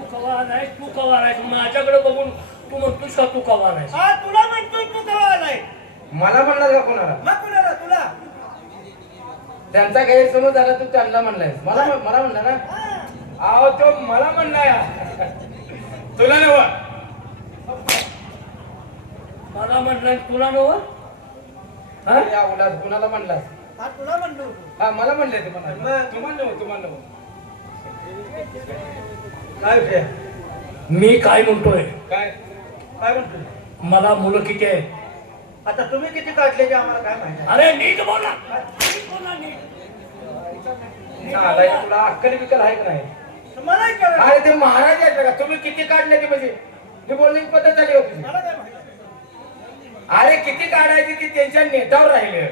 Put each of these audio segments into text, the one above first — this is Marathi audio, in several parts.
तू कवा नाही, तू कवा नाही. माझ्याकडे बघून तू म्हणतोस का तू कवा नाही? हा तुला म्हणतोय तू कवा नाही. मला म्हणलास का कोणाला? मग कुणाला तुला? त्यांचा गैरसमज झाला तू त्यांना म्हणलाय. मला म्हणला ना. अहो तो मला म्हणलाय. तुला नव मला म्हणलं तुला नव. या उलास कुणाला म्हणलास? हा तुला म्हणलो. हा मला म्हणले तुम्हाला. तुम्हाला काय विषय? मी काय म्हणतोय? काय काय म्हणतोय? मला मुलं किती आहे? आता तुम्ही किती काढले ते आम्हाला काय माहिती? अरे नीट बोला, नीट बोला, नीट. तुला अक्कल बिकल आहे का नाही? मलाही कळलं. अरे ते महाराज आहेत का? तुम्ही किती काढले ते म्हणजे ते बोलण्याची पद्धत झाली होती. मला काय माहिती? अरे किती काढायची ती त्यांच्या नेत्यावर राहिले.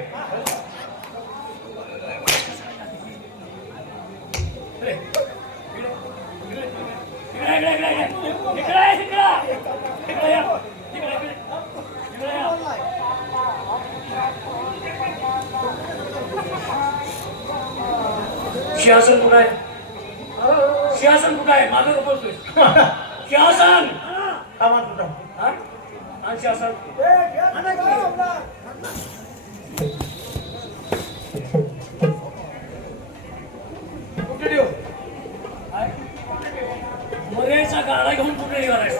सिंहासन कुठं आहे? सिंहासन कुठं आहे? माझं का बोलतोय? सिंहासन हा म्हणतो ना. हा? आणि सिंहासन कुठे देऊ? मरेचा गाडा घेऊन कुठे निघालायस?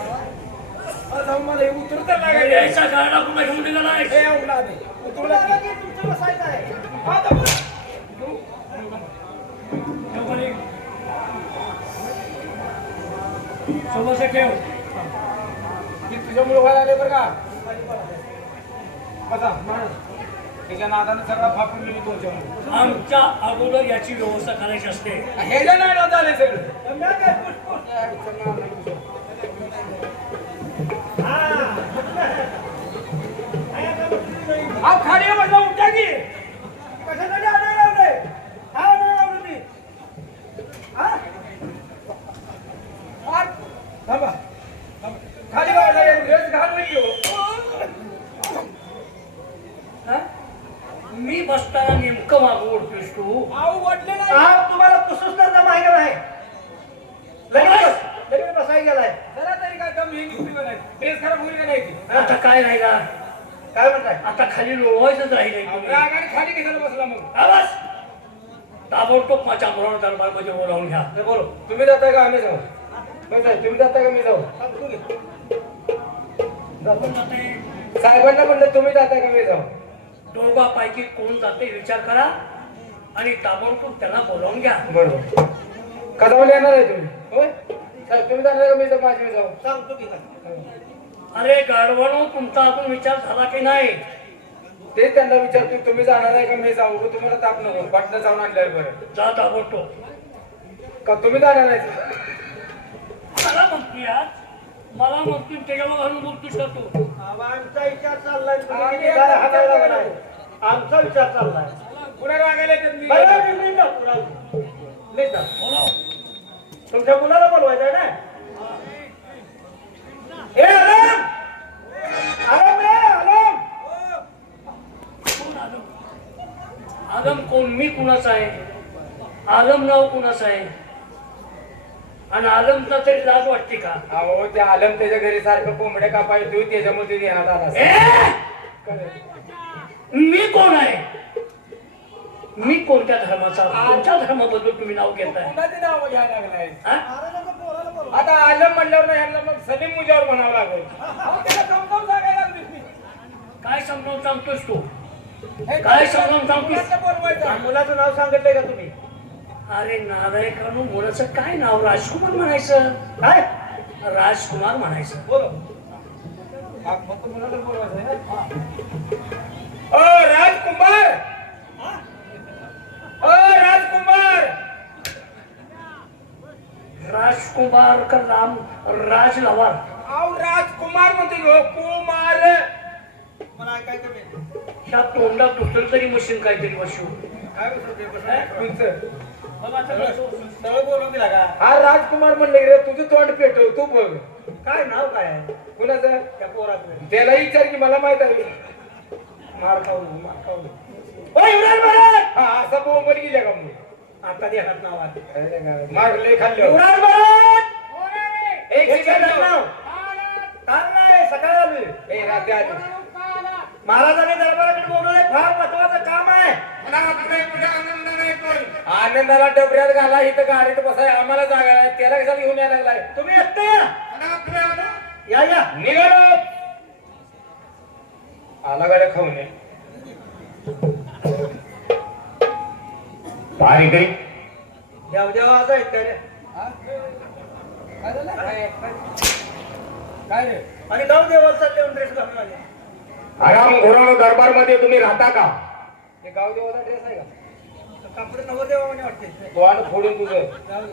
मला हे उतरता लागायचं. मरेचा गाडा कुठे घेऊन निघालायस? हे उला दे. उतरला की. तुमचं बसायचं आहे. समोसे ठेव. मी तुझ्यामुळे व्हायला आले बरं का. बसा माणूस त्याच्या नादानं सगळा फाकून गेली तुमच्यामुळे. आमच्या अगोदर याची व्यवस्था करायची असते. ह्याच्या नादानं झाले सगळं. अहो खाली ये म्हटलं उठा की. कशासाठी आणायला लावलंय? हा आणायला लावलं मी. हा? थांबा. खाली बघा ड्रेस घालून येऊ. हा? मी बसताना नेमकं मागं ओढतोस तू. अहो वाटले नाही. हा तुम्हाला पुसूस करता माहिती नाही. लगेच बसायला गेलाय. जरा तरी काय कमी हे निघते का नाही? ड्रेस खराब होईल का नाही ती? आता काय राहिला? काय म्हणताय? आता खाली लोळवायचंच राहिलंय तुम्ही. रागाने खाली कशाला बसला मग? आवाज ताबडतोब माझ्या मुलाला दरबारमध्ये बोलावून घ्या. हे बोलो तुम्ही जाताय का आम्ही जाऊ? तुम्ही जाताय का मी जाऊ? तू घे. कोण जाते? साहेबांना म्हणलं तुम्ही जाताय का मी जाऊ? दोघांपैकी कोण जाते विचार करा आणि ताबडतोब त्याला बोलावून घ्या. बरोबर. कदावले येणार आहे तुम्ही? होय साहेब तुम्ही जाणार का मी जाऊ? माझी मी जाऊ. सांगतो की काय. अरे गाढवानो तुमचा अजून विचार झाला की नाही? तेच त्यांना विचारतो तुम्ही जाणार आहे का मी जाऊ? तुम्हाला ताप नको पाटणं जाऊन आणलं बरं जा ताबडतोब. का तुम्ही जाणार आहे? मला म्हणतोय आज, मला म्हणतोय त्याच्यावर घालून बोलतोस का तू? आमचा विचार चाललाय. तुम्ही आम्ही किती काय हाताला विचार लागलाय? आमचा विचार चाललाय. कुणाला वागायला येतात मी? बरं, मी जातो, राहू. नाही जात. बोलाव. तुमच्या मुलाला बोलवायचं आहे ना? ए आलम! आलम रे, आलम! कोण आलम? आलम कोण? मी कुणाचा आहे? आलम नाव कुणाचं आहे? आणि आलमचा तरी लाज वाटते का? अहो ते आलम त्याच्या घरी सारखं कोंबड्या कापाय तू त्याच्यामुळे ते देण्यात आला असेल. मी कोण आहे? मी कोणत्या धर्माचा? कोणत्या धर्माबद्दल तुम्ही नाव घेताय? कुणाचे नाव घ्यायला लागलाय? हा? आता आलम म्हणल्यावर ना ह्यांना मग सलीम मुजावर म्हणावं लागेल. अहो, त्याला समजावून सांगायला लागलीस मी. काय समजावून सांगतोस तू? काय समजावून सांगतोस? मुलाचं बोलवायचं. त्या मुलाचं नाव सांगितलंय का तुम्ही? अरे नालायकांनो, मुलाचं काय नाव? राजकुमार म्हणायचं. काय? राजकुमार म्हणायचं. बोलो. फक्त मुलाला बोलवायचं आहे ना? ओ राजकुमार, ओ राजकुमार. राजकुमार का राम राज लवार? अहो राजकुमार म्हणते हो, कुमार. मला ऐकायचं नाही. ह्या तोंडात दुसरं तरी मशीन काहीतरी बसू. काय बोलतोय? तुमचं सगळं बोलून दिला का? हा राजकुमार म्हणले रे तुझं तोंड पेटव तू बघ. काय नाव काय आहे कुणाचं? त्या पोराचं? त्याला विचार की मला माहित आहे. मार खाऊ नको, मार खाऊ नको. ओ युवराज महाराज! हा असा बोंबल गेल्या का मग? आता देहात नाव आहे. मार लय खाल्लं. युवराज महाराज! एक सेकंद नाव काल नाही सकाळी आलोय ए रात्री आली. महाराजांनी दरबाराकडे बोलवलंय फार महत्वाचं काम आहे आनंदाला डबऱ्यात घाला इथं गाडीत बसाय आम्हाला जागा आहे त्याला कशाला घेऊन यायला लागलाय तुम्ही एकटे या या निघालो आला गाड्या खाऊन ये भारी काही देव देवाचा इकडे काय रे आणि गाव देवाचा चालले ड्रेस घालून आले आराम घोरानो दरबार मध्ये तुम्ही राहता का हे गाव देवाचा ड्रेस आहे का कापड नवदेवा म्हणे वाटते तोंड फोडून तुझं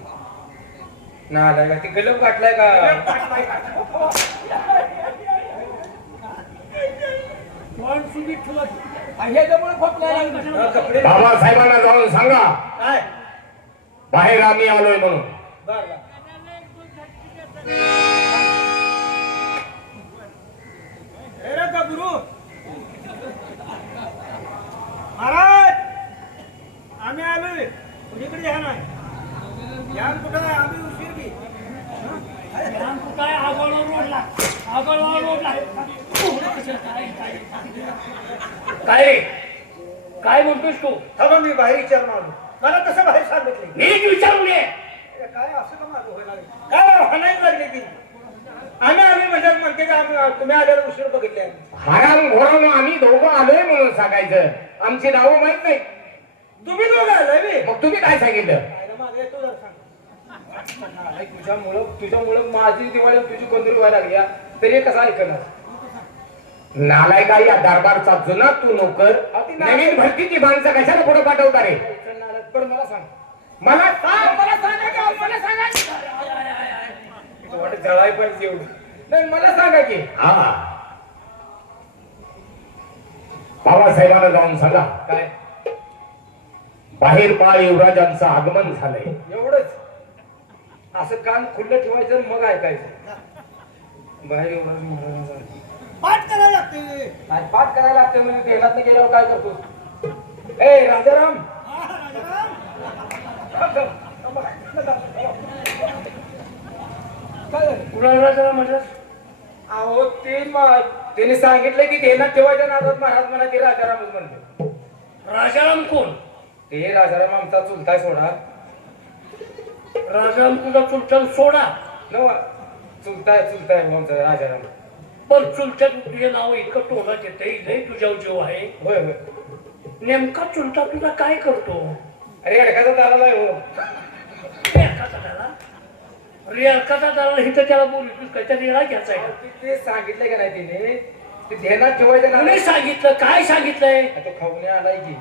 ना आलाय का ती गलप काटलाय का कपडे बाबासाहेबांना जाऊन सांगा काय बाहेर आम्ही आलोय म्हणून बर बर का गुरु महाराज आम्ही आलोय कुणीकडे ध्यान आहे ध्यान कुठं आहे आम्ही उशीर की काय आगळवा रोडला आगळवा रोडला काय रे काय म्हणतोस तू थांबा मी बाहेर विचारून आलो मला तसं बाहेर सांगितले नीट विचारून ये काय असं का माझं व्हायला लागलं? काय हाणायला लागले की आम्ही म्हणजे म्हणते का आम्ही तुम्ही आल्याला उशीर बघितले हराम घोरानो आम्ही दोघं आलोय म्हणून सांगायचं आमची नावं माहित नाही तुम्ही दोघं आलाय बे मग तुम्ही काय सांगितलं काय रे माझं येतो जरा सांग तुझ्यामुळं माझी दिवाळी तुझी कोणतरी व्हायला लागली हा. तरी कसं ऐकणार नालायका या दरबारचा जुना तू नोकर नवीन भरतीची माणसं कशाला पुढे पाठवता रे पण मला सांग मला सांग मला सांगा की मला सांगा वाटत जळाय पाहिजे एवढं नाही मला सांगा की हा बाबासाहेबांना जाऊन सांगा काय बाहेर बाळ युवराजांचं आगमन झालंय एवढंच असं कान खुल्लं ठेवायचं आणि मग ऐकायचं बाहेर एवढं पाठ करायला लागते पाठ करायला लागते म्हणजे देहलात गेल्यावर काय करतो ए राजाराम कुणाला जरा म्हटलं अहो त्यांनी सांगितलं की देहलात ठेवायच्या नादात महाराज म्हणा ते राजारामच म्हणते राजाराम कोण ते राजाराम आमचा चुलताय सोडा राजाराम तुझा चुलता सोडा नव चुलताय आमचा राजाराम पण चुलत्या तुझे नाव इतकं तोंडात येते लय तुझ्यावर जीव आहे होय होय नेमका चुलता तुझा काय करतो अरे अडकाचा ताराला हो रेडकाचा दादा रेडकाचा दादा इथं त्याला बोलू त्याच्या रेडा घ्यायचा आहे ते सांगितलंय का नाही तिने ते ध्यानात ठेवायचं कोणी नाही सांगितलं काय सांगितलंय तो खाऊने आलाय की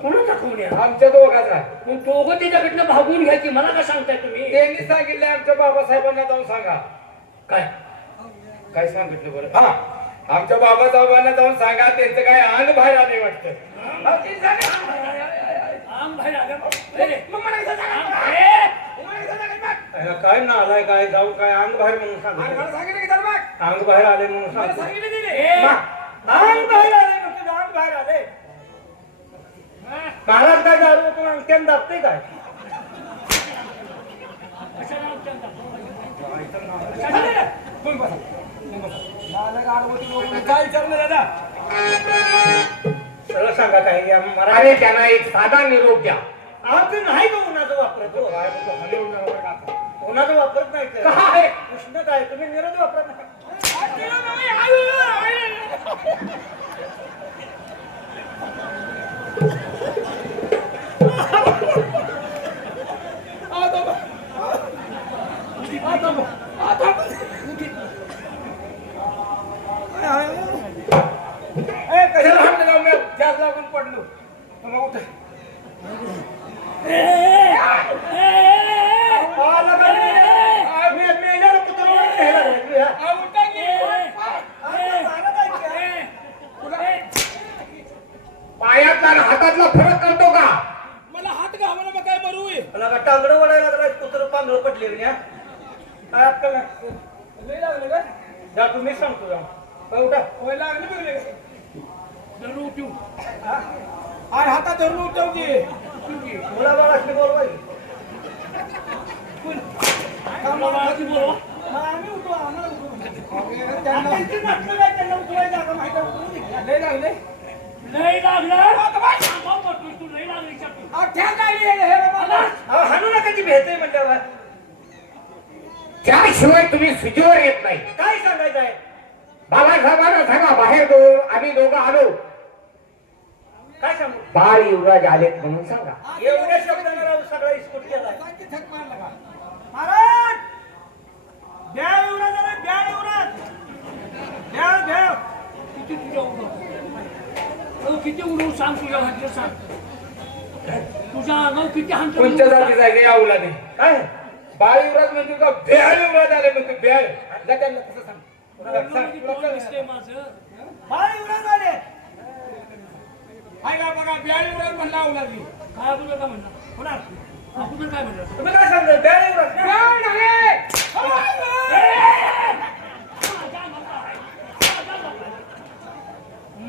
कोणाचा कोण्या आमच्या दोघाचा मग दोघं त्याच्याकडनं भागून घ्या की मला काय सांगताय तुम्ही त्यांनी सांगितलंय आमच्या बाबासाहेबांना जाऊन सांगा काय काय सांगितलं बरं हा आमच्या बाबासाहेबांना जाऊन सांगा त्यांचं काय अंग बाहेर आले वाटतं आम बाहेर आलं. अरे, काय ना आलाय काय जाऊ काय अंग बाहेर म्हणून सांग अंग बाहेर आले म्हणून सांग अंग बाहेर आले तुझं अंग बाहेर आले महाराज काय दारू पण अंगठ्यानं दाबते काय सरळ सांगा काय या मराठी अरे त्यांना एक साधा निरोप द्या आमचं नाही का उन्हाचं वापरत हो. उन्हाचं वापरत नाही का? काय उष्णता आहे तुम्ही निरोध वापरत नाही कशाला हाणलं जाऊ मी जास्त लागून पडलो मग उठ पायातला आणि हातातला फरक करतो का मला हात घामाला मग काय बरू आहे टांगडं वडायला लागला कुत्र पांघर पडले काय अक्कल नाही लय लागलं काय जा तुम्ही सांगतो जा उठा होय लागलं बघले धरून ठेवू. आणि हातात धरून उठव की मुला बाळाशी बोलवाय मला बाळाची बोलवा. आम्ही उठू, आम्हाला उठू. त्यांची नाटकं काय, त्यांना उठवायची जागा माहिती आहे, उठवून दे. लय लागले. लय लागलं आता बाय. सांगावं पडतोय तू लय लागली शकतो अहो, ठ्या काय हे बाबा. अहो, हाणू नका ती भेटते म्हटल्यावर त्याशिवाय तुम्ही सुजीवर येत नाही. काय सांगायचं आहे बाबासाहेबांना सांगा बाहेर आम्ही दोघं आलो. काय सांगू बाळ युवराज आलेत म्हणून सांगा. एवढ्या शब्दानं राहू सगळा इस्कूट केला सांगते थक मारला का? महाराज द्या युवराजाला, द्या युवराज. द्या, द्या. किती तुझ्या उडव किती उडवू सांग तुझ्या हातलं सांग तुझ्या अंगावर किती हात कोणत्या जाती जागे या उलाने काय बाळ युवराज म्हणजे का बेळ युवराज आले म्हणतो बेळ. जा त्यांना तसं सांग. दिसतंय माझं बाळ युवराज आले. हाय का बघा, ब्या युवराज म्हणला उलाजी. काय अगोदर काय म्हणला पुन्हा. अगोदर काय म्हणलं तुम्ही काय सांगता बेळ युवराज ब्या नव्हे.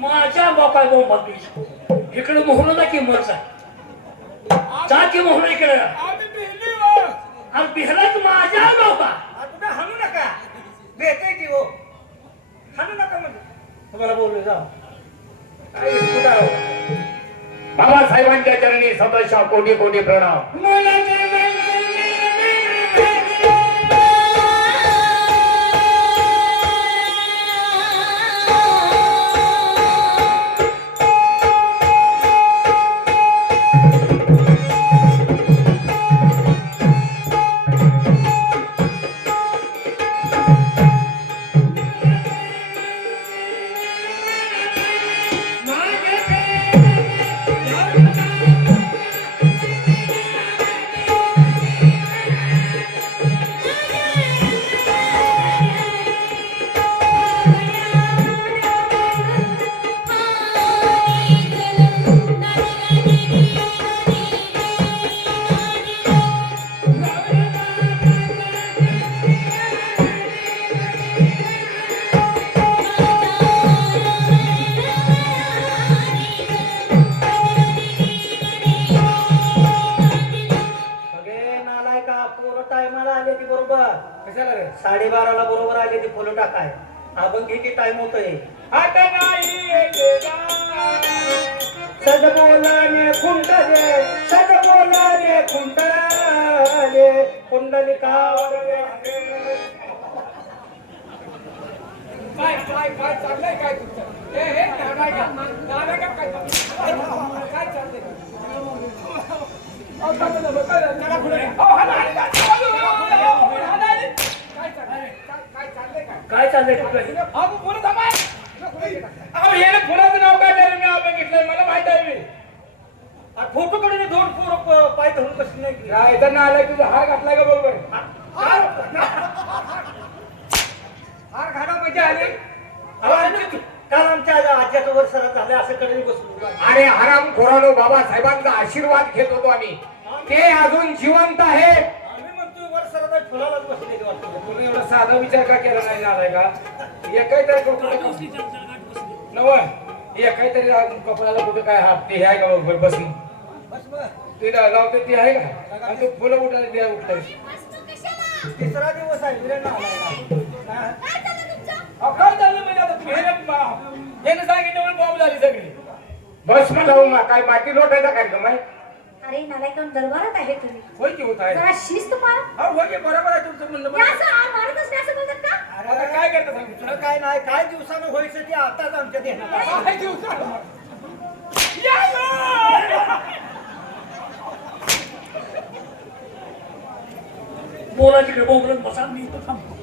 माझ्या बापाय बोंबात इकडे मोहर ना की मरचा जा की मोहर इकडे आम्ही बिहली हो. आणि बिहलाच माझ्या बापा तुम्ही हाणू नका भेटते की हो हाणू नका म्हणजे तुम्हाला बोललो जा काय इस्कूट आहे बाबासाहेबांच्या चरणी सतशा कोटी कोटी प्रणाम. सगळे नालायका पोरं टायमाला आले ती बरोबर कशाला रे? 12:30ला बरोबर आले ती फुलं टाकाय आपण किती टाइम होतोय आता नाही गेला. सज बोलाने खुंटले सज बोलाने खुंटले कुंडलिकावर काय काय काय चाललंय काय तुमचं? हे नालाय का? नालाय का काय चाललंय? काय चाललंय? अहो, चाललं ना, काय झालं? चला पुढे. अहो, हा नाही, हा नाही, हा नाही. काय चाललंय? काय चाललंय काय? काय चाललंय तुझं अहो, पुढे थांबा. अहो, हे फुलाचं नाव काय झालं? मी आपण घेतलंय, मला माहित आहे मी. फोटो कडे दोन पोरं पाय धरून कशी नाही गेली. काय तर आलाय तुझा हार घातलाय का बरोबर? हार घाला म्हणजे आले. काल आमच्या आज्याचं वर्षाला झालं असं कडे बसलो अरे हराम खोरानो बाबासाहेबांचा आशीर्वाद घेत होतो आम्ही. ते अजून जिवंत आहेत. आम्ही म्हणतोय वर्षाला फुलालाच बसले वाटतं तुम्ही एवढा साधा विचार का केला नाही आलाय का? एकाही तरी बसली गाठ बसली नवं एकाही तरी कपड्याला कुठे काय हात ते आहे का बघ बस बस बस तिला लावते ती आहे का? आणि तू फुलं उठायला द्या उठताय. तिसरा दिवस आहे विरेंद्र आला अहो, काय झालं म्हणजे आता तुम्ही हे सांगितलं म्हणून बॉम्ब झाली सगळी. बस मग लावू मग काय माती लोटायचा कार्यक्रम आहे. अरे नालायकांना दरबारात आहे तुम्ही होय की होत आहे. जरा शिस्त पाळा. अहो, हो की बरोबर आहे तुमचं म्हणणं. हे असं मारतच नाही असं बोलतात का? आता काय करता सांगू? तुला काय नाही काय दिवसानं व्हायचं ते आताच आमच्या देण्यात काय दिवसा? या गं! बोला तिकडे बोंबलत बसा मी इथं थांबतो